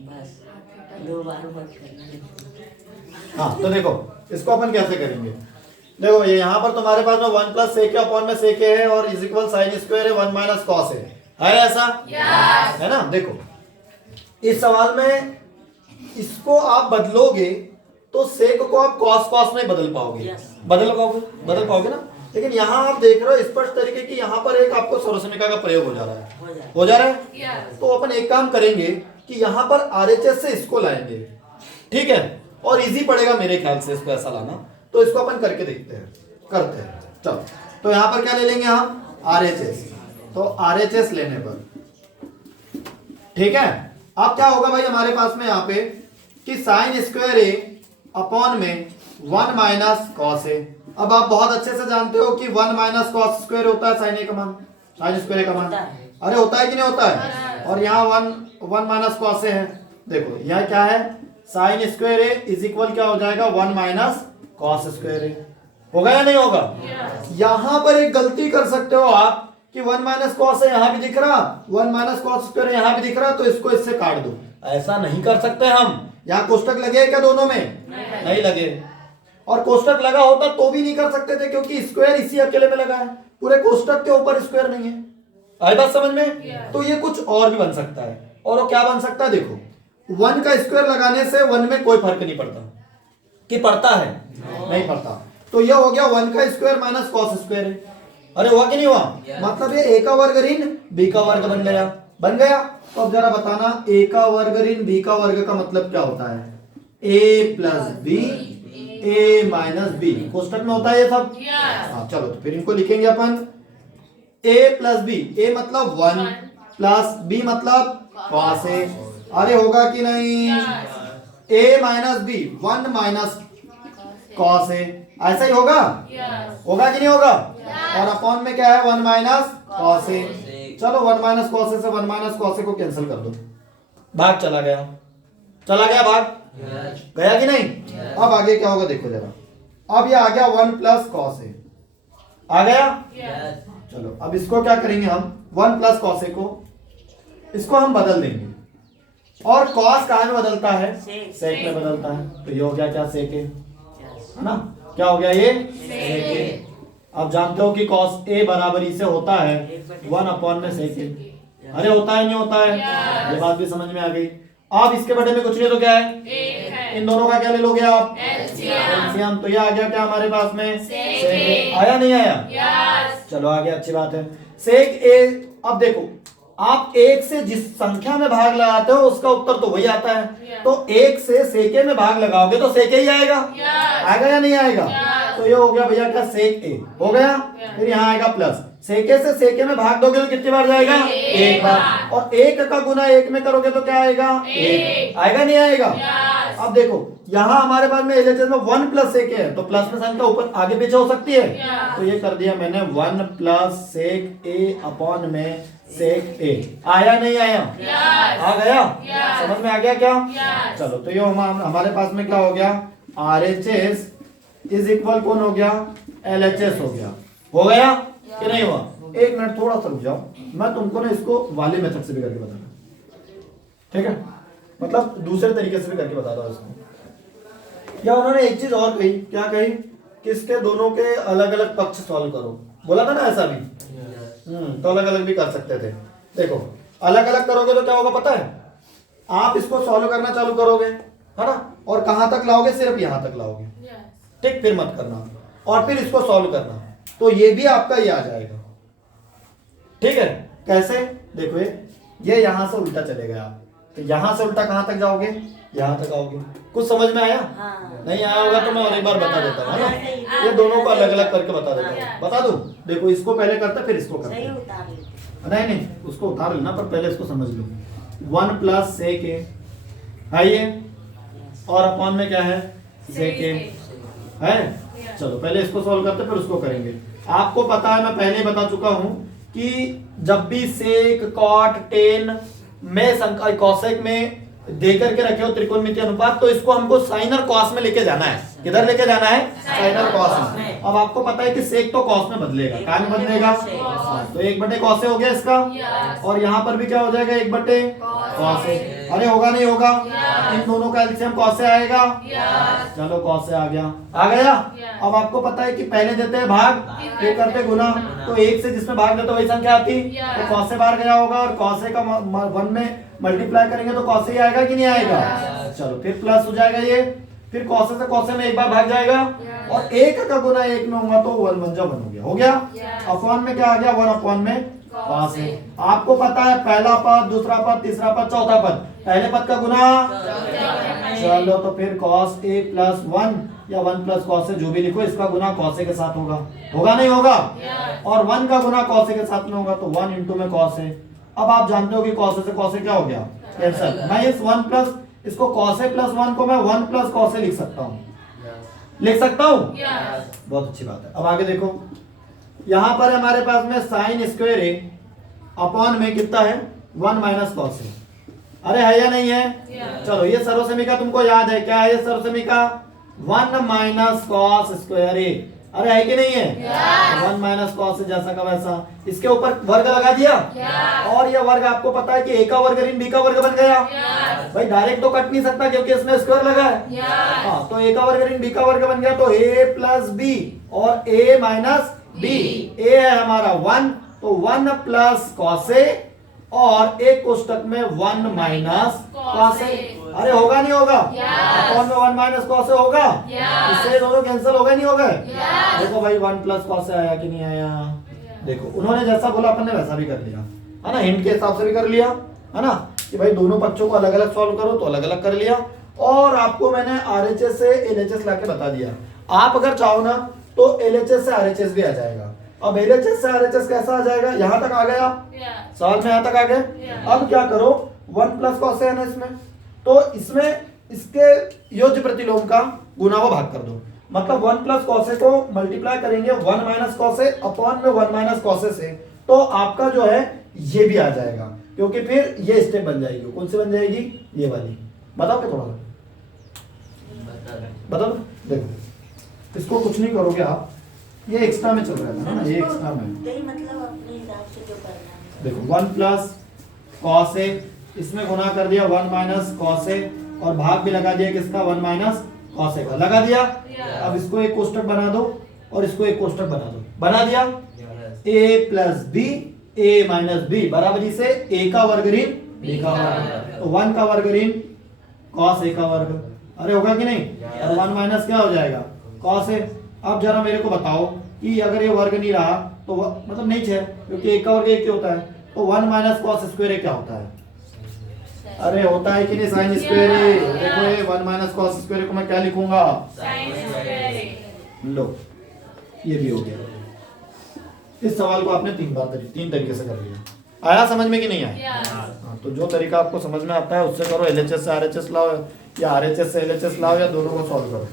बस 2 बार वर्क करना। हाँ तो देखो इसको अपन कैसे करेंगे। देखो ये यहाँ पर तुम्हारे पास में 1 प्लस सेक अपॉन में सेक है और इज इक्वल साइन स्क्वायर है 1 माइनस कॉस है ऐसा? Yes. है ना। देखो इस सवाल में इसको आप बदलोगे तो सेक को आप कॉस कॉस में बदल पाओगे। Yes. बदल पाओगे ना। लेकिन यहाँ आप देख रहे हो स्पष्ट तरीके की यहाँ पर एक आपको सर्वसमीका का प्रयोग हो जा रहा है। हो जा रहा है। Yes. तो अपन एक काम करेंगे कि यहाँ पर आरएचएस से इसको लाएंगे, ठीक है, और इजी पड़ेगा मेरे ख्याल से इसको ऐसा लाना। तो इसको अपन करके देखते हैं, करते हैं। चलो तो यहाँ पर क्या ले लेंगे हम, आरएचएस। तो आरएचएस लेने पर ठीक है, अब क्या होगा भाई हमारे पास में यहाँ पे कि साइन स्क्वायर ए अपॉन में 1 माइनस कॉस ए। अब आप बहुत अच्छे से जानते हो कि 1 माइनस कॉस स्क्वायर होता है साइन ए का मान, साइन स्क्वायर ए का मान। अरे होता है कि नहीं होता है। और यहाँ 1 माइनस कॉस ए है। देखो यह क्या है, sine square A is equal क्या हो जाएगा 1 माइनस कॉस स्क्वायर ए। होगा या नहीं होगा। यहां पर एक गलती कर सकते हो आप कि 1 माइनस कॉस है यहां भी दिख रहा, 1 माइनस कॉस स्क्वायर यहां भी दिख रहा, तो इसको इससे काट दो। ऐसा नहीं कर सकते हम। यहां कोष्टक लगे क्या दोनों में? नहीं लगे। और कोष्टक लगा होता तो भी नहीं कर सकते थे क्योंकि स्क्वायर इसी अकेले में लगा है, पूरे कोष्टक के ऊपर स्क्वायर नहीं है। आई बात समझ में। तो ये कुछ और भी बन सकता है। और वो क्या बन सकता है, देखो 1 का स्क्वायर लगाने से 1 में कोई फर्क नहीं पड़ता कि पड़ता है, नहीं पड़ता। तो ये हो गया 1 का स्क्वायर माइनस कॉस स्क्वायर है। अरे हुआ कि नहीं हुआ। मतलब ये a का वर्ग ऋण b का वर्ग बन गया, बन गया। तो अब जरा बताना a का वर्ग ऋण b का वर्ग का मतलब क्या होता है, a plus b a minus b। कोष्टक में होता है ये सब। हाँ चलो तो फिर इनको लिखेंगे अपन a प्लस b। a मतलब 1 प्लस b मतलब कॉस a। अरे होगा कि नहीं। a minus b 1 minus cos a, ऐसा ही होगा। होगा कि नहीं होगा। और अपॉन में क्या है 1 माइनस कॉस a। चलो 1 माइनस कॉस a से 1 माइनस कॉस a को कैंसिल कर दो, भाग चला गया, चला गया भाग गया कि नहीं। अब आगे क्या होगा देखो जरा, अब ये आ गया 1 प्लस कॉस a आ गया। चलो अब इसको क्या करेंगे हम, 1 प्लस कॉस a को इसको हम बदल देंगे। और कॉस कहाँ में बदलता है, सेक में बदलता है। तो ये हो गया क्या, सेक a, है ना। क्या हो गया ये, सेक a। अब जानते हो कि cos a बराबरी से होता है 1 अपॉन में सेक a। अरे होता है नहीं होता है। ये बात भी समझ में आ गई। अब इसके बड़े में कुछ नहीं तो क्या है, इन दोनों का क्या ले लोगे आप, एलसीएम। तो ये आ गया क्या हमारे पास में, सेक a। आया नहीं आया। चलो आ गया, अच्छी बात है। सेक a। अब देखो आप 1 से जिस संख्या में भाग लगाते हो उसका उत्तर तो वही आता है। तो 1 से सेके में भाग लगाओगे तो सेके ही आएगा। आएगा या नहीं आएगा। तो ये हो गया भैया क्या, सेक ए हो गया। फिर यहाँ आएगा प्लस, सेके से सेके में भाग दोगे तो कितनी बार जाएगा, 1 बार। और 1 का गुना 1 में करोगे तो क्या आएगा, 1। आएगा नहीं आएगा। अब देखो यहाँ हमारे पास में एलएचएस में 1 प्लस सेक है, तो प्लस में संख्या ऊपर आगे पीछे हो सकती है। तो ये कर दिया मैंने 1 प्लस सेक ए अपॉन में सेक ए। आया नहीं आया, आ गया। समझ में आ गया क्या। चलो तो ये हमारे पास में क्या हो गया, आरएचएस इज इक्वल कौन हो गया, एलएचएस हो गया। हो गया कि नहीं हुआ। एक मिनट थोड़ा सा रुक जाओ, मैं तुमको ना इसको वाले मेथड से भी करके बताना, ठीक है, मतलब दूसरे तरीके से भी करके बता दो इसको। या उन्होंने एक चीज और कही, क्या कही, कि इसके दोनों के अलग अलग पक्ष सॉल्व करो, बोला था ना ऐसा भी। तो अलग अलग भी कर सकते थे। देखो अलग अलग करोगे तो क्या होगा पता है, आप इसको सॉल्व करना चालू करोगे, है ना, और कहां तक लाओगे, सिर्फ यहां तक लाओगे, ठीक, फिर मत करना, और फिर इसको सॉल्व करना, तो ये भी आपका ये आ जाएगा, ठीक है। कैसे, देखो ये यहां से उल्टा चले गए आप, तो यहां से उल्टा कहां तक जाओगे, यहां तक आओगे। कुछ समझ में आया। नहीं आया होगा तो मैं और एक बार बता देता हूँ, है ना। ये दोनों को अलग अलग करके बता देता हूँ, बता दूं। देखो इसको पहले करते फिर इसको करते, नहीं उसको उतार लेना, पर पहले इसको समझ लो। 1 प्लस सेक ए है ये, और अपॉन में क्या है, सेक ए है। चलो पहले इसको सॉल्व करते फिर उसको करेंगे। आपको पता है, मैं पहले ही बता चुका हूं कि जब भी सेक, कॉट, टेन में कॉसेक में दे करके रखे हो त्रिकोणमितीय अनुपात, तो इसको हमको साइन और कॉस में लेके जाना है। किधर लेके जाना है, साइन और कॉस में। अब आपको पता है कि सेक तो कॉस में बदलेगा, क्या में बदलेगा, तो 1/cos हो गया इसका, और यहाँ पर भी क्या हो जाएगा 1/cos। अरे होगा नहीं होगा, इन दोनों का एलसीएम कॉस से आएगा, चलो कॉस से आ गया, आ गया। अब आपको पता है कि पहले देते हैं भाग फिर करते गुना, तो 1 से जिसमें भाग देते वही संख्या आती, तो कॉस से बाहर गया होगा, और कॉस से का 1 में मल्टीप्लाई करेंगे तो कॉस से ही आएगा कि नहीं आएगा, चलो फिर प्लस हो जाएगा ये, फिर कॉस से कॉस में एक बार भाग जाएगा, और 1 का गुना 1 में होगा तो 1 बन गया, हो गया। अपॉन में क्या आ गया, 1 अपॉन में कॉस है। आपको पता है पहला पद, दूसरा पद, तीसरा पद, चौथा पद, पहले पद का गुना, चलो तो फिर cos a प्लस 1 या 1 प्लस cos a जो भी लिखो, इसका गुना cos a के साथ होगा, होगा नहीं होगा, और 1 का गुना cos a के साथ में होगा, तो 1 इंटू में cos a। अब आप जानते हो कि cos a से cos a क्या हो गया, कैंसिल। मैं इस 1 प्लस इसको cos a प्लस 1 को मैं 1 प्लस cos a लिख सकता हूँ, लिख सकता हूँ, बहुत अच्छी बात है। अब आगे देखो, यहाँ पर हमारे पास में साइन स्क्वायर a अपॉन में कितना है 1 माइनस cos a, अरे है या नहीं है, चलो ये सर्वसमीका तुमको याद है, क्या है ये सर्वसमीका, 1 माइनस cos स्क्वायर a, अरे है कि नहीं है, 1 माइनस cos जैसा का वैसा, इसके ऊपर वर्ग लगा दिया, और ये वर्ग आपको पता है कि a का वर्ग ऋण b का वर्ग बन गया, भाई डायरेक्ट तो कट नहीं सकता क्योंकि इसमें स्क्वायर लगा है, हाँ तो a का वर्ग ऋण b का वर्ग बन गया, तो a प्लस b और a माइनस b, a है हमारा 1, तो 1 प्लस cos a और एक कोष्टक में 1 माइनस cos a, अरे होगा नहीं होगा, अपॉन में 1 माइनस cos a होगा, इससे दोनों कैंसिल हो गए नहीं हो गए, देखो भाई 1 प्लस cos a आया कि नहीं आया, देखो उन्होंने जैसा बोला अपन ने वैसा भी कर लिया है ना, हिंट के हिसाब से भी कर लिया है ना, कि भाई दोनों पक्षों को अलग अलग सॉल्व करो तो अलग अलग कर लिया, और आपको मैंने RHS से LHS लाके बता दिया, आप अगर चाहो ना तो LHS से RHS भी आ जाएगा। अब LHS से RHS कैसा आ जाएगा, यहाँ तक आ गया, सवाल में यहाँ तक आ गए, अब क्या करो 1 प्लस cos है ना इसमें, तो इसमें इसके योज्य प्रतिलोम का गुना वो भाग कर दो, मतलब 1 प्लस cos को मल्टीप्लाई करेंगे 1 माइनस cos अपॉन में 1 माइनस cos से, तो आपका जो है ये भी आ जाएगा, क्योंकि फिर ये स्टेप बन जाएगी, कौन सी बन जाएगी, ये वाली, बताओ क्या, थोड़ा बताओ, देखो इसको कुछ नहीं करोगे आप, ये एक्स्ट्रा में चल रहा है ना, ये एक्स्ट्रा में, मतलब अपने हिसाब से जो करना है, देखो 1 प्लस cos a, इसमें गुना कर दिया 1 माइनस cos a, और भाग भी लगा दिया किसका, 1 माइनस cos a का लगा दिया, अब इसको एक कोष्टक बना दो और इसको एक कोष्टक बना दो, बना दिया, a plus b a minus b बराबरी से a का वर्ग ऋण b का वर्ग, तो 1 का वर्ग ऋण cos a का वर्ग, अरे होगा कि नहीं, और 1 माइनस क्या हो जाएगा cos a। अब जरा मेरे को बताओ कि अगर ये वर्ग नहीं रहा तो मतलब नहीं है, क्योंकि एक का वर्ग एक ही होता है, तो 1 माइनस cos स्क्वायर क्या होता है, अरे होता है कि नहीं साइन स्क्वायर a, देखो ये 1 माइनस cos स्क्वायर को मैं क्या लिखूंगा, साइन स्क्वायर, लो ये भी हो गया। इस सवाल को आपने 3 तरीके से कर लिया, आया समझ में कि नहीं आया, हाँ, तो जो तरीका आपको समझ में आता है उससे करो, LHS से RHS लाओ या RHS से LHS लाओ या दोनों को सॉल्व करो।